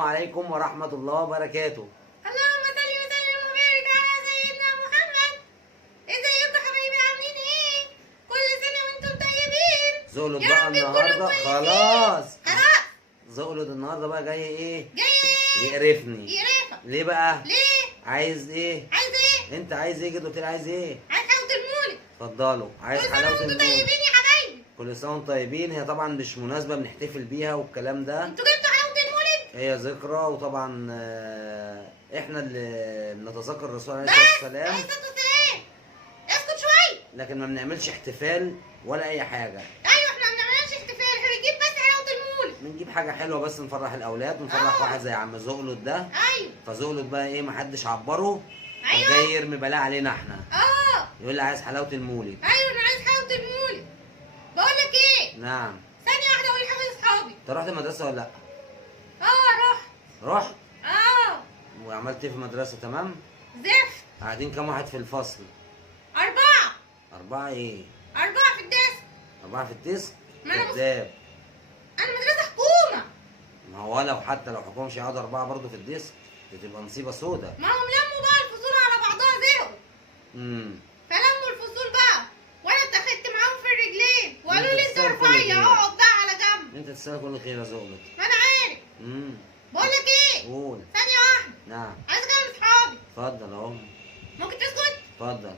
السلام عليكم ورحمة الله وبركاته. اللهم صل وسلم وبارك على سيدنا محمد. ازيكم حبايبي عاملين ايه؟ كل سنة وانتم طيبين. زقلط يا بقى رب تكونوا النهارده كويسين. خلاص. خلاص زقلط النهارده بقى جاي ايه؟ جاي يقرفني. يقرفك. ليه بقى؟ ليه؟ عايز ايه؟ عايز ايه؟ انت عايز ايه كده؟ قلت لي عايز ايه؟ عايز حلاوة المولد. اتفضلوا. عايز كل سنة حلاوة وانتم المولد. طيبين يا حبايبي. كل سنة وانتم طيبين. هي طبعا مش مناسبة بنحتفل بيها والكلام ده، انتوا جبتوا حلاوة المولد؟ هي ذكرى، وطبعا احنا اللي بنتذكر الرسول عليه بس الصلاة عليه والسلام، الصلاة والسلام. اسكت شوية. لكن ما بنعملش احتفال ولا أي حاجة. ايوه احنا ما بنعملش احتفال، احنا بنجيب بس حلاوة المولد. بنجيب حاجة حلوة بس نفرح الأولاد ونفرح واحد زي عم زقلط ده. ايوه فزقلط بقى إيه، محدش عبره، ايوه جاي يرمي بلاء علينا احنا، يقول لي عايز حلاوة المولد. ايوه انا عايز حلاوة المولد. بقول لك ايه؟ نعم. ثانية واحدة اقول لحاجة لاصحابي. أنت رحت المدرسة ولا لأ؟ رحت. رحت؟ اه وعملت إيه في المدرسة؟ تمام؟ زفت. قاعدين كام واحد في الفصل؟ 4. 4 إيه؟ 4 في الديسك. 4 في الديسك؟ ما أنا كذاب. انا مدرسة حكومة. ما هو لو حتى لو حكومة مش هيقعدوا 4 برضه في الديسك، دي تبقى مصيبة سودا. ما هم لموا بقى الفصول على بعضها زهقوا. فلموا الفصول بقى وانا اتخذت معاهم في الرجلين وقالوا لي انت تستاهل كل رفيع خير. اقعد بقى على جنب. أنت تستاهل كل خير يا زقلط. ما انا عارف. بقول لك ايه؟ قول. ثانية واحدة نعم. عايز اكلم اصحابي. اتفضل أهو. ممكن تسكت؟ اتفضل.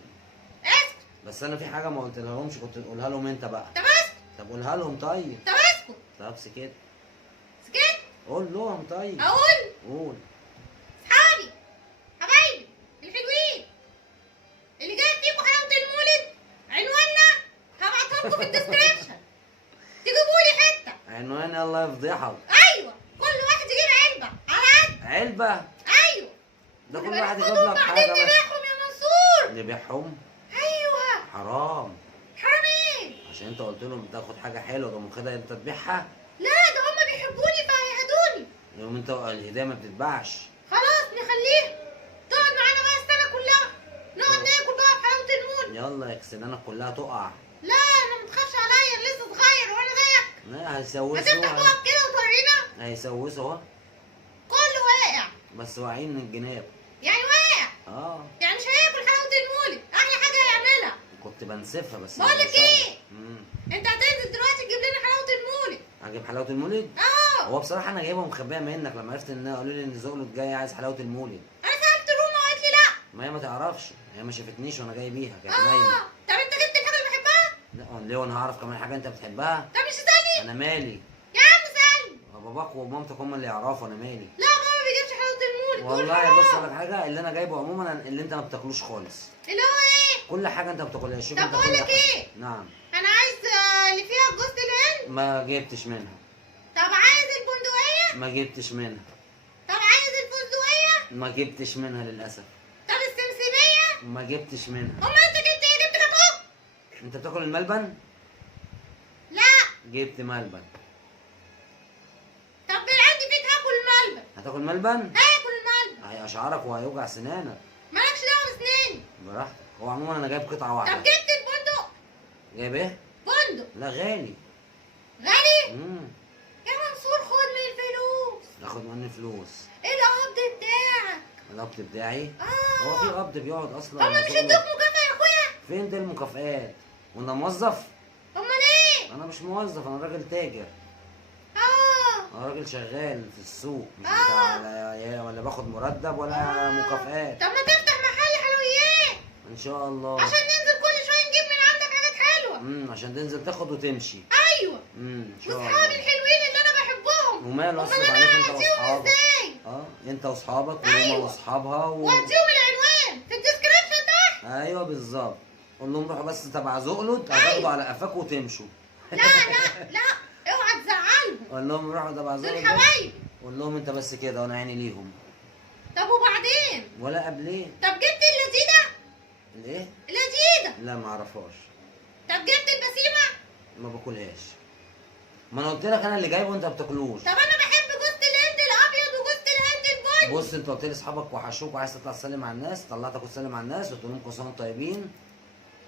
اسكت. بس أنا في حاجة ما قلتلها لهمش، كنت تقولها لهم أنت بقى. طب اسكت. طب قولها لهم طيب. طب اسكت. طب سكت. سكت. قول لهم طيب. اقول قول. اصحابي حبايبي الحلوين اللي جاي فيكم حلاوة المولد، عنواننا هبعتها لكم في الديسكريبشن. تجيبوا لي حتة. عنوان الله يفضحك. ايوه كل واحد يجيب علبة على قد. علبة؟ ايوه ده كل واحد يجيب وناخدهم لك بعدين حاجة بس. نبيعهم يا منصور. نبيعهم؟ ايوه حرام. حرام ايه؟ عشان انت قلت لهم تاخد حاجة حلوة، تقوم واخدها انت تبيعها؟ لا ده هما بيحبوني فهيهدوني. يوم انت الهدية ما بتتباعش. خلاص نخليه تقعد معانا بقى السنة كلها، نقعد ناكل بقى في حلاوة المولد. يلا يكسلانك كلها تقع. لا انا متخافش عليا، أنا لسه صغير وانا زيك. لا هيسوسوا. هتفتح بقك كده وتورينا. هيسوسوا اهو. كله واقع. بس واعيين من الجناب. يعني واقع. يعني مش هياكل حلاوة المولد، احلى حاجة هيعملها. كنت بنسفها بس. بقول لك ايه؟ امم انت هتنزل دلوقتي تجيب لنا حلاوة المولد. هجيب حلاوة المولد؟ هو بصراحة أنا جايبها مخبية منك، لما عرفت إن قالوا لي إن زغلط جاي عايز حلاوة المولد. انا سألت روما وقالت لي لا. ما هي ما تعرفش، هي ما شافتنيش وأنا جاي بيها، كانت نايمة. طب انت جبت الحاجة اللي بحبها؟ لا ليه وأنا هعرف كمان حاجة أنت بتحبها؟ طب مش تسألني؟ أنا مالي؟ يا عم سألني. باباك ومامتك هم اللي يعرفوا، أنا مالي؟ لا بابا ما بيجيبش حلاوة المولد. قول والله حرام. بص أقول لك حاجة، اللي أنا جايبه عموما اللي أنت ما بتاكلوش خالص. اللي هو ايه؟ كل حاجة أنت ما بتاكلهاش. شوف طب أنت بقول كل لك حاجة. ايه؟ نعم. انا عايز اللي فيها جوز الهند. ما جبتش منها. طب عايز البندقية؟ ما جبتش منها. طب عايز الفستقية؟ ما جبتش منها للأسف. طب السمسمية؟ ما جبتش منها. امال انت جبت ايه؟ جبت كاتوه؟ أنت بتاكل الملبن؟ لا. جبت ملبن. طب عندي فيك هاكل الملبن. هتاكل ملبن؟ هاكل الملبن. هيقشعرك وهيوجع سنانك. مالكش دعوة بسناني. براحتك. هو عموما انا جايب قطعه طب واحده. جبت البندق؟ جايب ايه؟ بندق. لا غالي. غالي؟ يا منصور خد من الفلوس. تاخد مني فلوس. ايه القبض بتاعك؟ القبض بتاعي؟ هو في قبض بيقعد اصلا؟ هما مش ادوك مكافأة يا اخويا؟ فين دي المكافآت؟ وانا موظف؟ امال ايه؟ انا مش موظف، انا راجل تاجر. انا راجل شغال في السوق، مش بتاع ولا باخد مرتب ولا مكافآت. طب ما تفتح محل حلويات ان شاء الله. عشان ننزل كل شويه نجيب من عندك حاجات حلوه. عشان تنزل تاخد وتمشي. ايوه. ان شاء الله. واصحابي الحلوين اللي انا بحبهم. وماله اصرف امال عليك انا انت هديهم واصحابك. ازاي؟ انت واصحابك وروما أيوة. واصحابها واديهم العنوان في الديسكريبشن تحت. ايوه بالظبط. قول لهم روحوا بس تبع زقلط، هتاخدوا على قفاك وتمشوا. لا لا لا اوعى تزعلهم. قول لهم روحوا تبع دول زقلط. حبايبي. قول لهم انت بس كده وانا عيني ليهم. طب وبعدين؟ ولا قبليه. طب جبت اللذيذه؟ الايه؟ اللذيذه. لا ما اعرفهاش. طب جبت البسيمه؟ ما باكلهاش. ما انا قلت لك انا اللي جايبه وانت ما بتاكلوش. طب انا بحب جوز الهند الابيض وجوز الهند البني. بص انت قلت لي اصحابك وحشوك وعايز تطلع تسلم على الناس، طلعتك وتسلم على الناس وتقول لهم كل سنه وانتم طيبين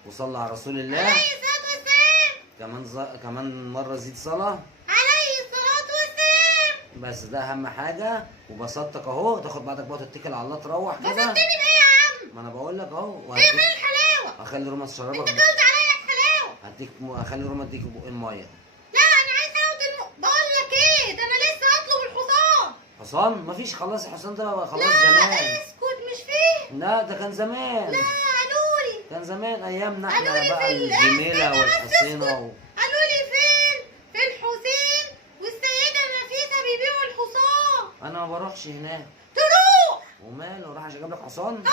وصلى على رسول الله. عليه الصلاه والسلام. كمان مره زيد صلاه. عليه الصلاه والسلام. بس ده اهم حاجه، وبسطتك اهو، تاخد بعضك بقى وتتكل على الله تروح كده. بسطتني بايه يا عم؟ ما انا بقول لك اهو، ايه فين الحلاوه؟ هخلي روما تشربك انت قلت عليا الحلاوه. هخلي روما تديك بق الميه. لا انا عايز حلاوه بقول لك ايه، ده انا لسه هطلب الحصان. حصان؟ مفيش، خلاص الحصان ده بقى خلاص لا زمان. اسكت مش فيه. لا ده كان زمان. لا قالولي. كان زمان ايامنا قالوا احنا لي بقى في الجميله استنى بس والحصينه اسكت. قالوا لي فين؟ في الحسين والسيده نفيسه بيبيعوا الحصان. انا ما بروحش هناك. تروح. وماله، اروح اجيب لك حصان؟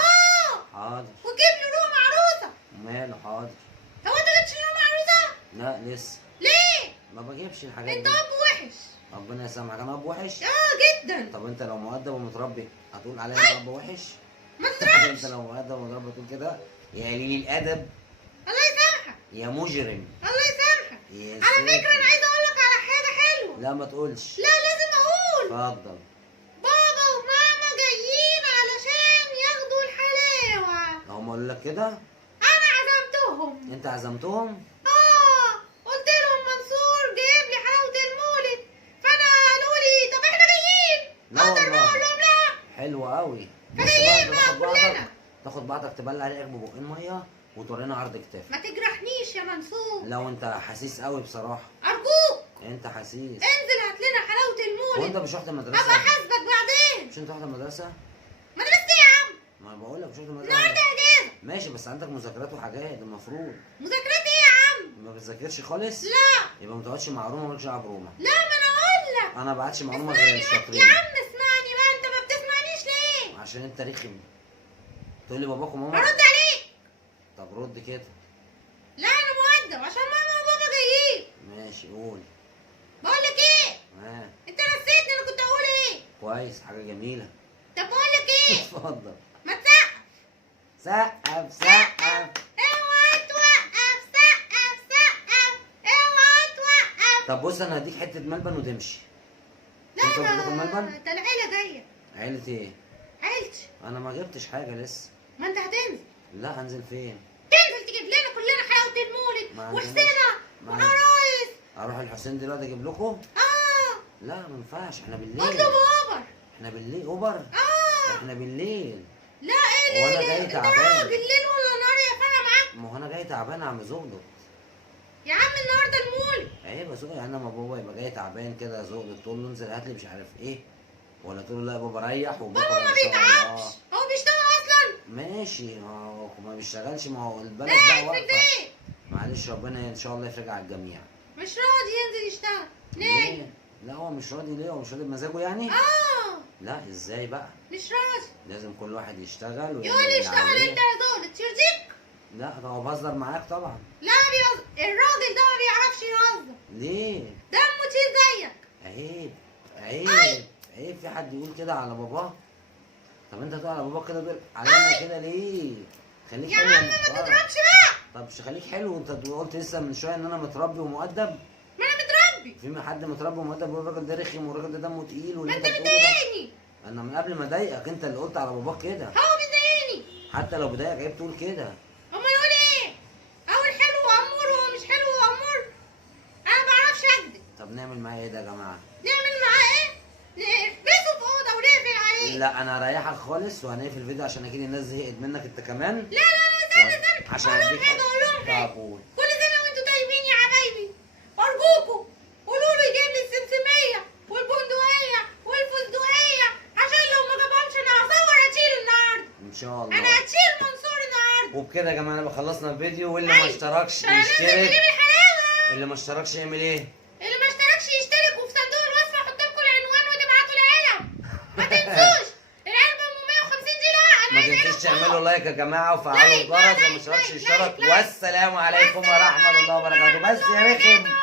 حاضر. وتجيب لي روم عروسه. وماله، حاضر. هو انت جبتش لي روم عروسه؟ لا لسه. ليه؟ ما بجيبش الحاجات انت دي. اب وحش. ربنا يسامحك، انا اب وحش؟ جدا. طب انت لو مؤدب ومتربي هتقول عليا انا اب وحش؟ ما تزرعش. انت لو مؤدب ومتربي تقول كده؟ يا قليل الادب، الله يسامحك. يا مجرم، الله يسامحك. يا على فكره ساتر. انا عايزه اقول لك على حاجه حلوه. لا ما تقولش. لا لازم اقول. اتفضل. بابا وماما جايين علشان ياخدوا الحلاوه. هم قالوا لك كده؟ انا عزمتهم. انت عزمتهم؟ قلت لهم منصور جايب لي حلاوه المولد، فانا قالوا لي طب احنا جايين. لا اقدر والله. اقول لهم لا؟ حلو قوي. بص خلينا بقى، انت بقى تاخد كلنا. بعضك، تاخد بعضك تبلع عليك ببقين ميه وتورينا عرض كتاف. ما تجرحنيش يا منصور. لو انت حسيس قوي بصراحه. ارجوك انت حسيس. انزل هات لنا حلاوه هو انت المولد. مش رحت ابقى المدرسه؟ احاسبك بعدين. مش انت رحت المدرسه؟ مدرسة ايه يا عم؟ ما انا بقول لك مش رحت النهارده المدرسه. اجازه. ماشي، بس عندك مذاكرات وحاجات المفروض. مذاكرات ايه يا عم؟ ما بتذاكرش خالص؟ لا يبقى ما تقعدش مع روما، مالكش دعوه بروما. لا ما انا اقول لك. انا ما بعتش مع روما غير اسمعني الشاطرين. يا عم اسمعني بقى، انت ما بتسمعنيش ليه؟ عشان انت رخم. تقول لي باباك وماما؟ ارد عليك. طب رد كده. لا انا مؤدب عشان ماما وبابا جايين. ماشي قول. بقول لك ايه؟ ها. انت نسيتني انا كنت اقول ايه؟ كويس، حاجه جميله. طب بقول لك ايه؟ اتفضل. ما تسقف. سقف سقف. اوعى توقف. سقف سقف. اوعى توقف. طب بص، انا هديك حته ملبن وتمشي. لا انت بتاكل ملبن؟ ده العيله جايه. عيلة ايه؟ عيلتي. انا ما جبتش حاجه لسه. ما انت هتنزل. لا هنزل فين؟ تنزل تجيب لنا كلنا حلاوه المولد ما عندناش. وحسينه ما وعرايس. اروح الحسين دلوقتي اجيب لكم؟ لا ما ينفعش، احنا بالليل. اطلب اوبر. احنا بالليل اوبر؟ احنا بالليل. لا ايه وانا ليه؟ جاي انت تعبان. رايح بالليل ولا نهار يا فانا معاك؟ ما هو انا جاي تعبان يا عم زغلط. يا عم النهارده المولد. عيب يا زغلط، يعني لما بابا يبقى جاي تعبان كده يا زغلط تقول له انزل هات لي مش عارف ايه، ولا تقول له لا يا بابا ريح وبكره بابا ما ان شاء بيتعبش، الله. هو بيشتغل اصلا. ماشي، ما بيشتغلش، ما هو البلد لا بقى في واقفه. البيت. معلش ربنا ان شاء الله يفرج على الجميع. مش راضي ينزل يشتغل ليه؟ لا هو مش راضي ليه؟ هو مش راضي بمزاجه يعني؟ لا ازاي بقى؟ مش راضي. لازم كل واحد يشتغل ويعمل يقول لي اللي اشتغل عليه. انت يا زولت يرضيك؟ لا ده هو بهزر معاك طبعا. لا الراجل ده ما بيعرفش يهزر. ليه؟ دمه تقيل زيك. عيب عيب عيب في حد يقول كده على باباه؟ طب انت تقول على باباك كده تقول علينا كده ليه؟ خليك يا حلو عم ما ومحترم. تضربش بقى. طب خليك حلو، انت قلت لسه من شويه ان انا متربي ومؤدب. ما انا متربي. في حد متربي ومؤدب ويقول الراجل ده رخم والراجل ده دمه تقيل واللي ما انت انت بتقوله ده؟ مضايقني. انا من قبل ما اضايقك انت اللي قلت على باباك كده. هو بيضايقني. حتى لو بضايقك عيب تقول كده. امال يقول ايه؟ اول حلو وامور وهو مش حلو وامور. انا ما بعرفش اكذب. طب نعمل معاه ايه ده يا جماعه؟ نعمل معاه ايه؟ نحبسه في اوضه ونقفل عليه. لا انا هريحك خالص وهنقفل الفيديو عشان اكيد الناس زهقت منك انت كمان. لا استنى عشان اقول لهم اديك حاجه اقول لهم حاجه. طب قول. كل سنه وانتوا طيبين يا حبايبي. ارجوكوا قولوا له يجيب لي السمسميه والبندقيه والفستقيه عشان لو ما جابهمش انا هصور هشيل النهارده. ان شاء الله. انا هشيل منصور النهارده. وبكده يا جماعه نبقى خلصنا الفيديو، واللي ما اشتركش يشترك. اللي ما اشتركش يعمل ايه؟ اللي ما اشتركش يشترك، وفي صندوق الوصف احط لكم العنوان وتبعتوا العلب. ما تنسوش العلبه ام 150 دي. لا ما انا عايزه تنسوش تعملوا لايك يا جماعه وفعلوا الجرس، اللي ما اشتركش يشترك. والسلام عليكم ورحمه الله وبركاته. بس يا رخم.